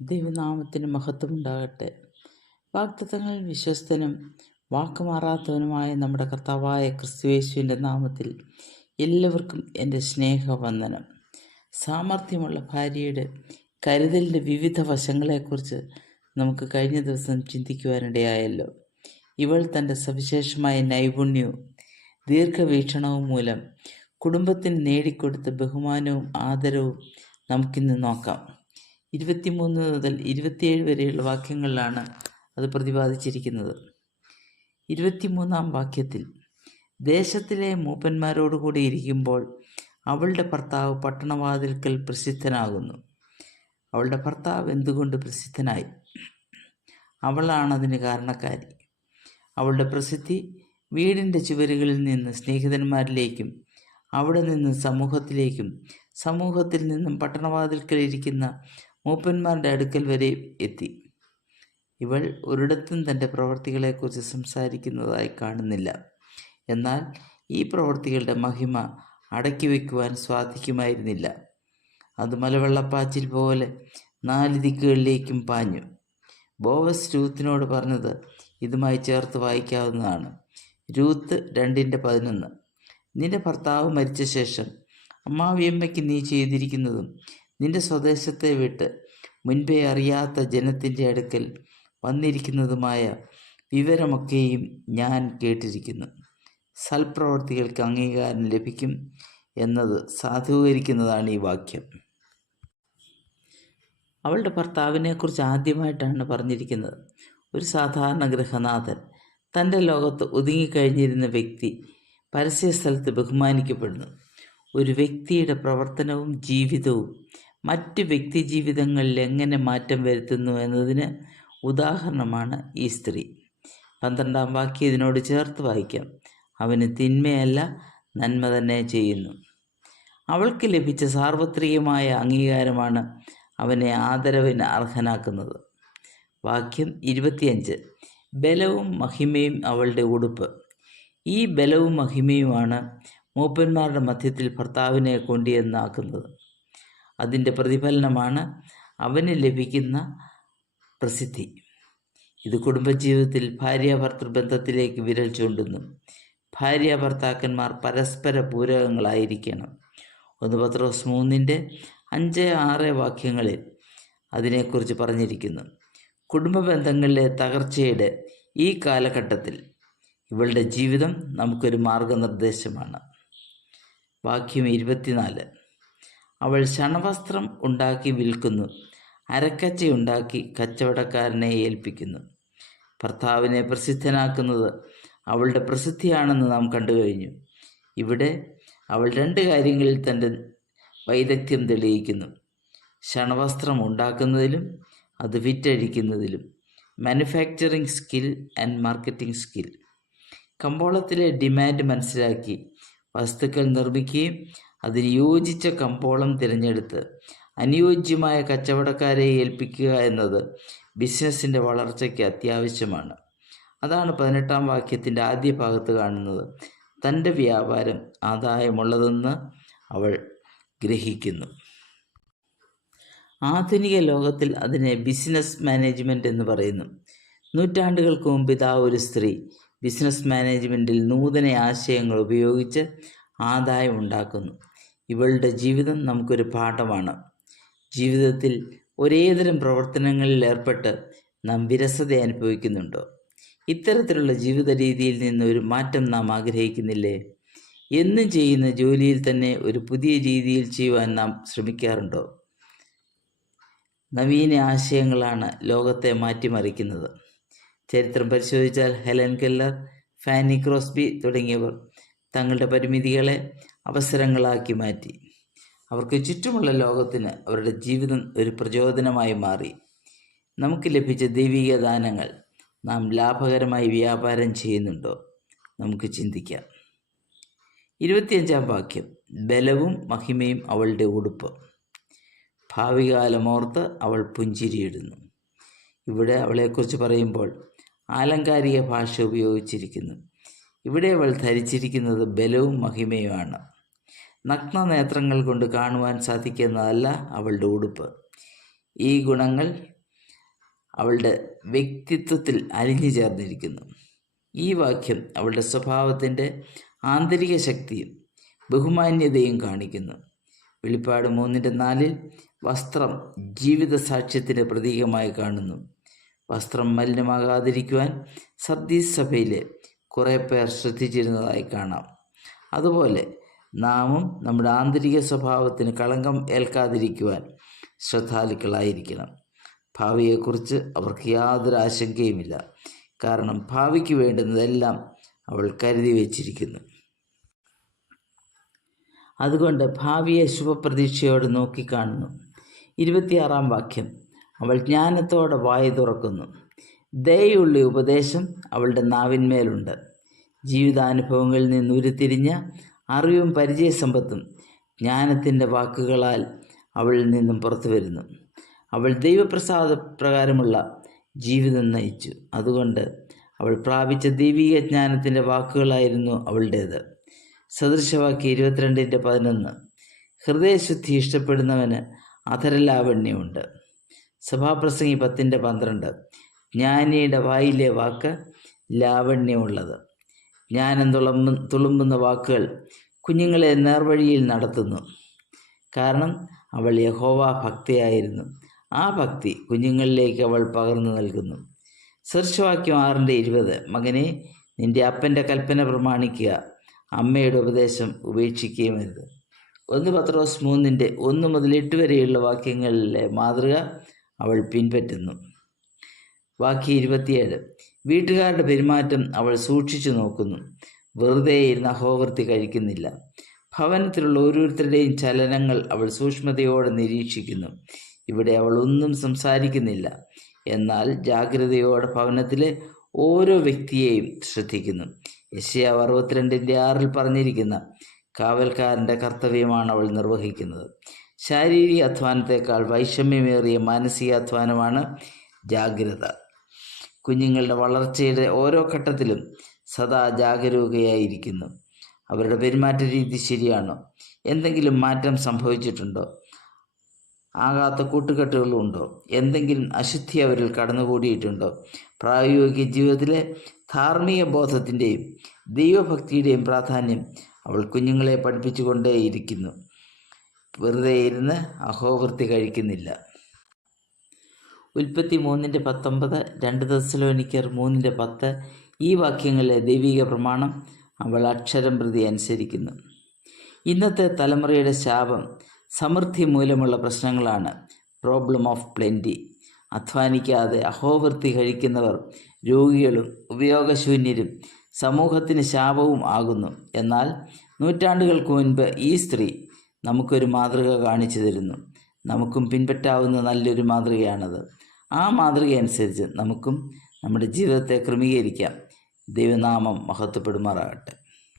ദൈവനാമത്തിന് മഹത്വമുണ്ടാകട്ടെ. വാഗ്ദത്തങ്ങളിൽ വിശ്വസ്തനും വാക്കുമാറാത്തവനുമായ നമ്മുടെ കർത്താവായ ക്രിസ്തുയേശുവിൻ്റെ നാമത്തിൽ എല്ലാവർക്കും എൻ്റെ സ്നേഹവന്ദനം. സാമർഥ്യമുള്ള ഭാര്യയുടെ കരുതലിൻ്റെ വിവിധ വശങ്ങളെക്കുറിച്ച് നമുക്ക് കഴിഞ്ഞ ദിവസം ചിന്തിക്കുവാനിടയായല്ലോ. ഇവൾ തൻ്റെ സവിശേഷമായ നൈപുണ്യവും ദീർഘവീക്ഷണവും മൂലം കുടുംബത്തിന് നേടിക്കൊടുത്ത ബഹുമാനവും ആദരവും നമുക്കിന്ന് നോക്കാം. 23 മുതൽ 27 വരെയുള്ള വാക്യങ്ങളിലാണ് അത് പ്രതിപാദിച്ചിരിക്കുന്നത്. 23-ാം വാക്യത്തിൽ, ദേശത്തിലെ മൂപ്പന്മാരോടുകൂടി ഇരിക്കുമ്പോൾ അവളുടെ ഭർത്താവ് പട്ടണവാതിൽക്കൽ പ്രസിദ്ധനാകുന്നു. അവളുടെ ഭർത്താവ് എന്തുകൊണ്ട് പ്രസിദ്ധനായി? അവളാണതിന് കാരണക്കാരി. അവളുടെ പ്രസിദ്ധി വീടിൻ്റെ ചുവരുകളിൽ നിന്ന് സ്നേഹിതന്മാരിലേക്കും അവിടെ നിന്ന് സമൂഹത്തിലേക്കും സമൂഹത്തിൽ നിന്നും പട്ടണവാതിൽക്കൽ ഇരിക്കുന്ന മൂപ്പന്മാരുടെ അടുക്കൽ വരെ എത്തി. ഇവൾ ഒരിടത്തും തൻ്റെ പ്രവൃത്തികളെക്കുറിച്ച് സംസാരിക്കുന്നതായി കാണുന്നില്ല. എന്നാൽ ഈ പ്രവൃത്തികളുടെ മഹിമ അടക്കി വയ്ക്കുവാൻ സാധിക്കുമായിരുന്നില്ല. അത് മലവെള്ളപ്പാച്ചിൽ പോലെ 4 ദിക്കുകളിലേക്കും പാഞ്ഞു. ബോവസ് രൂത്തിനോട് പറഞ്ഞത് ഇതുമായി ചേർത്ത് വായിക്കാവുന്നതാണ്. രൂത്ത് 2:11. നിന്റെ ഭർത്താവ് മരിച്ച ശേഷം അമ്മാവിയമ്മയ്ക്ക് നീ ചെയ്തിരിക്കുന്നതും നിന്റെ സ്വദേശത്തെ വിട്ട് മുൻപേ അറിയാത്ത ജനത്തിൻ്റെ അടുക്കൽ വന്നിരിക്കുന്നതുമായ വിവരമൊക്കെയും ഞാൻ കേട്ടിരിക്കുന്നു. സൽപ്രവർത്തികൾക്ക് അംഗീകാരം ലഭിക്കും എന്നത് സാധൂകരിക്കുന്നതാണ് ഈ വാക്യം. അവളുടെ ഭർത്താവിനെക്കുറിച്ച് ആദ്യമായിട്ടാണ് പറഞ്ഞിരിക്കുന്നത്. ഒരു സാധാരണ ഗൃഹനാഥൻ, തൻ്റെ ലോകത്ത് ഒതുങ്ങിക്കഴിഞ്ഞിരുന്ന വ്യക്തി പരസ്യസ്ഥലത്ത് ബഹുമാനിക്കപ്പെടുന്നു. ഒരു വ്യക്തിയുടെ പ്രവർത്തനവും ജീവിതവും മറ്റ് വ്യക്തി ജീവിതങ്ങളിൽ എങ്ങനെ മാറ്റം വരുത്തുന്നു എന്നതിന് ഉദാഹരണമാണ് ഈ സ്ത്രീ. 12-ാം വാക്യം ഇതിനോട് ചേർത്ത് വായിക്കാം. അവന് തിന്മയല്ല നന്മ തന്നെ ചെയ്യുന്നു. അവൾക്ക് ലഭിച്ച സാർവത്രികമായ അംഗീകാരമാണ് അവനെ ആദരവിന് അർഹനാക്കുന്നത്. വാക്യം 25. ബലവും മഹിമയും അവളുടെ ഉടുപ്പ്. ഈ ബലവും മഹിമയുമാണ് മൂപ്പന്മാരുടെ മധ്യത്തിൽ ഭർത്താവിനെ കൊണ്ടുവന്നാക്കുന്നത്. അതിൻ്റെ പ്രതിഫലനമാണ് അവന് ലഭിക്കുന്ന പ്രസിദ്ധി. ഇത് കുടുംബജീവിതത്തിൽ ഭാര്യാഭർത്തൃബന്ധത്തിലേക്ക് വിരൽ ചൂണ്ടുന്നു. ഭാര്യാഭർത്താക്കന്മാർ പരസ്പര പൂരകങ്ങളായിരിക്കണം. 1 പത്രോസ് 3:5-6 വാക്യങ്ങളിൽ അതിനെക്കുറിച്ച് പറഞ്ഞിരിക്കുന്നു. കുടുംബ ബന്ധങ്ങളിലെ തകർച്ചയുടെ ഈ കാലഘട്ടത്തിൽ ഇവളുടെ ജീവിതം നമുക്കൊരു മാർഗനിർദ്ദേശമാണ്. വാക്യം 24. അവൾ ശണവസ്ത്രം ഉണ്ടാക്കി വിൽക്കുന്നു, അരക്കച്ചയുണ്ടാക്കി കച്ചവടക്കാരനെ ഏൽപ്പിക്കുന്നു. ഭർത്താവിനെ പ്രസിദ്ധനാക്കുന്നത് അവളുടെ പ്രസിദ്ധിയാണെന്ന് നാം കണ്ടു കഴിഞ്ഞു. ഇവിടെ അവൾ 2 കാര്യങ്ങളിൽ തൻ്റെ വൈദഗ്ധ്യം തെളിയിക്കുന്നു: ശണവസ്ത്രം ഉണ്ടാക്കുന്നതിലും അത് വിറ്റഴിക്കുന്നതിലും. Manufacturing skill and marketing skill. കമ്പോളത്തിലെ ഡിമാൻഡ് മനസ്സിലാക്കി വസ്തുക്കൾ നിർമ്മിക്കുകയും അതിന് യോജിച്ച കമ്പോളം തിരഞ്ഞെടുത്ത് അനുയോജ്യമായ കച്ചവടക്കാരെ ഏൽപ്പിക്കുക എന്നത് ബിസിനസ്സിൻ്റെ വളർച്ചയ്ക്ക് അത്യാവശ്യമാണ്. അതാണ് 18-ാം വാക്യത്തിൻ്റെ ആദ്യ ഭാഗത്ത് കാണുന്നത്. തൻ്റെ വ്യാപാരം ആദായമുള്ളതെന്ന് അവൾ ഗ്രഹിക്കുന്നു. ആധുനിക ലോകത്തിൽ അതിനെ ബിസിനസ് മാനേജ്മെൻറ്റ് എന്ന് പറയുന്നു. നൂറ്റാണ്ടുകൾക്ക് മുമ്പ് ഇതാ ഒരു സ്ത്രീ ബിസിനസ് മാനേജ്മെൻറ്റിൽ നൂതന ആശയങ്ങൾ ഉപയോഗിച്ച് ആദായം ഉണ്ടാക്കുന്നു. ഇവളുടെ ജീവിതം നമുക്കൊരു പാഠമാണ്. ജീവിതത്തിൽ ഒരേതരം പ്രവർത്തനങ്ങളിൽ ഏർപ്പെട്ട് നാം വിരസത അനുഭവിക്കുന്നുണ്ടോ? ഇത്തരത്തിലുള്ള ജീവിത രീതിയിൽ നിന്ന് ഒരു മാറ്റം നാം ആഗ്രഹിക്കുന്നില്ലേ? എന്നും ചെയ്യുന്ന ജോലിയിൽ തന്നെ ഒരു പുതിയ രീതിയിൽ ചെയ്യുവാൻ നാം ശ്രമിക്കാറുണ്ടോ? നവീന ആശയങ്ങളാണ് ലോകത്തെ മാറ്റിമറിക്കുന്നത്. ചരിത്രം പരിശോധിച്ചാൽ ഹെലൻ കെല്ലർ, ഫാനി ക്രോസ്ബി തുടങ്ങിയവർ തങ്ങളുടെ പരിമിതികളെ അവസരങ്ങളാക്കി മാറ്റി. അവർക്ക് ചുറ്റുമുള്ള ലോകത്തിന് അവരുടെ ജീവിതം ഒരു പ്രചോദനമായി മാറി. നമുക്ക് ലഭിച്ച ദൈവിക ദാനങ്ങൾ നാം ലാഭകരമായി വ്യാപാരം ചെയ്യുന്നുണ്ടോ? നമുക്ക് ചിന്തിക്കാം. 25-ാം വാക്യം. ബലവും മഹിമയും അവളുടെ ഉടുപ്പ്. ഭാവികാലമോർത്ത് അവൾ പുഞ്ചിരിയിടുന്നു. ഇവിടെ അവളെക്കുറിച്ച് പറയുമ്പോൾ ആലങ്കാരിക ഭാഷ ഉപയോഗിച്ചിരിക്കുന്നു. ഇവിടെ അവൾ ധരിച്ചിരിക്കുന്നത് ബലവും മഹിമയുമാണ്. നഗ്നനേത്രങ്ങൾ കൊണ്ട് കാണുവാൻ സാധിക്കുന്നതല്ല അവളുടെ ഉടുപ്പ്. ഈ ഗുണങ്ങൾ അവളുടെ വ്യക്തിത്വത്തിൽ അലിഞ്ഞു ചേർന്നിരിക്കുന്നു. ഈ വാക്യം അവളുടെ സ്വഭാവത്തിൻ്റെ ആന്തരിക ശക്തിയും ബഹുമാന്യതയും കാണിക്കുന്നു. വെളിപ്പാട് 3:4 വസ്ത്രം ജീവിത സാക്ഷ്യത്തിൻ്റെ പ്രതീകമായി കാണുന്നു. വസ്ത്രം മലിനമാകാതിരിക്കുവാൻ സർദീസ് സഭയിലെ കുറേ പേർ ശ്രദ്ധിച്ചിരുന്നതായി കാണാം. അതുപോലെ നാമും നമ്മുടെ ആന്തരിക സ്വഭാവത്തിന് കളങ്കം ഏൽക്കാതിരിക്കുവാൻ ശ്രദ്ധാലുക്കളായിരിക്കണം. ഭാവിയെക്കുറിച്ച് അവർക്ക് യാതൊരു ആശങ്കയുമില്ല. കാരണം ഭാവിക്ക് വേണ്ടുന്നതെല്ലാം അവൾ കരുതി വച്ചിരിക്കുന്നു. അതുകൊണ്ട് ഭാവിയെ ശുഭപ്രതീക്ഷയോടെ നോക്കിക്കാണുന്നു. 26-ാം വാക്യം, അവൾ ജ്ഞാനത്തോടെ വായ് തുറക്കുന്നു. ദയയുള്ള ഉപദേശം അവളുടെ നാവിന്മേലുണ്ട്. ജീവിതാനുഭവങ്ങളിൽ നിന്ന് ഉരുത്തിരിഞ്ഞ അറിവും പരിചയസമ്പത്തും ജ്ഞാനത്തിൻ്റെ വാക്കുകളാൽ അവളിൽ നിന്നും പുറത്തു വരുന്നു. അവൾ ദൈവപ്രസാദ പ്രകാരമുള്ള ജീവിതം നയിച്ചു. അതുകൊണ്ട് അവൾ പ്രാപിച്ച ദൈവിക ജ്ഞാനത്തിൻ്റെ വാക്കുകളായിരുന്നു അവളുടേത്. സദൃശവാക്യം 22:11 ഹൃദയശുദ്ധി ഇഷ്ടപ്പെടുന്നവന് അധരലാവണ്യമുണ്ട്. സഭാപ്രസംഗി 10:12 ജ്ഞാനിയുടെ വായിലെ വാക്ക് ലാവണ്യമുള്ളത്. ജ്ഞാനം തുളുമ്പുന്ന വാക്കുകൾ കുഞ്ഞുങ്ങളെ നേർവഴിയിൽ നടത്തുന്നു. കാരണം അവൾ യഹോവ ഭക്തിയായിരുന്നു. ആ ഭക്തി കുഞ്ഞുങ്ങളിലേക്ക് അവൾ പകർന്നു നൽകുന്നു. സദൃശവാക്യം 6:20 മകനെ, നിന്റെ അപ്പൻ്റെ കൽപ്പന പ്രമാണിക്കുക, അമ്മയുടെ ഉപദേശം ഉപേക്ഷിക്കുകയും അരുത്. 1 പത്രോസ് 3:1-8 വരെയുള്ള വാക്യങ്ങളിലെ മാതൃക അവൾ പിൻപറ്റുന്നു. വാക്യം 27 വീട്ടുകാരുടെ പെരുമാറ്റം അവൾ സൂക്ഷിച്ചു നോക്കുന്നു. വെറുതെ ഇരുന്ന് അഹോവൃത്തി കഴിക്കുന്നില്ല. ഭവനത്തിലുള്ള ഓരോരുത്തരുടെയും ചലനങ്ങൾ അവൾ സൂക്ഷ്മതയോടെ നിരീക്ഷിക്കുന്നു. ഇവിടെ അവൾ ഒന്നും സംസാരിക്കുന്നില്ല, എന്നാൽ ജാഗ്രതയോടെ ഭവനത്തിലെ ഓരോ വ്യക്തിയെയും ശ്രദ്ധിക്കുന്നു. യെശയ്യാവ് 62:6 പറഞ്ഞിരിക്കുന്ന കാവൽക്കാരൻ്റെ കർത്തവ്യമാണ് അവൾ നിർവഹിക്കുന്നത്. ശാരീരിക അധ്വാനത്തേക്കാൾ വൈഷമ്യമേറിയ മാനസിക അധ്വാനമാണ് ജാഗ്രത. കുഞ്ഞുങ്ങളുടെ വളർച്ചയുടെ ഓരോ ഘട്ടത്തിലും സദാ ജാഗരൂകയായിരിക്കുന്നു. അവരുടെ പെരുമാറ്റ രീതി ശരിയാണോ? എന്തെങ്കിലും മാറ്റം സംഭവിച്ചിട്ടുണ്ടോ? ആകാത്ത കൂട്ടുകെട്ടുകളുണ്ടോ? എന്തെങ്കിലും അശുദ്ധി അവരിൽ കടന്നുകൂടിയിട്ടുണ്ടോ? പ്രായോഗിക ജീവിതത്തിലെ ധാർമ്മിക ബോധത്തിൻ്റെയും ദൈവഭക്തിയുടെയും പ്രാധാന്യം അവൾ കുഞ്ഞുങ്ങളെ പഠിപ്പിച്ചുകൊണ്ടേയിരിക്കുന്നു. വെറുതെ ഇരുന്ന് അഹോവൃത്തി കഴിക്കുന്നില്ല. ഉൽപ്പത്തി 3:19 2 തെസ്സലോനിക്കർ 3:10 ഈ വാക്യങ്ങളിലെ ദൈവിക പ്രമാണം അവൾ അക്ഷരം പ്രതി അനുസരിക്കുന്നു. ഇന്നത്തെ തലമുറയുടെ ശാപം സമൃദ്ധി മൂലമുള്ള പ്രശ്നങ്ങളാണ്. Problem of plenty. അധ്വാനിക്കാതെ അഹോവൃത്തി കഴിക്കുന്നവർ രോഗികളും ഉപയോഗശൂന്യരും സമൂഹത്തിന് ശാപവും ആകുന്നു. എന്നാൽ നൂറ്റാണ്ടുകൾക്ക് മുൻപ് ഈ സ്ത്രീ നമുക്കൊരു മാതൃക കാണിച്ചു തരുന്നു. നമുക്കും പിൻപറ്റാവുന്ന നല്ലൊരു മാതൃകയാണത്. ആ മാതൃക അനുസരിച്ച് നമുക്കും നമ്മുടെ ജീവിതത്തെ ക്രമീകരിക്കാം. ദൈവനാമം മഹത്വപ്പെടുമാറാകട്ടെ.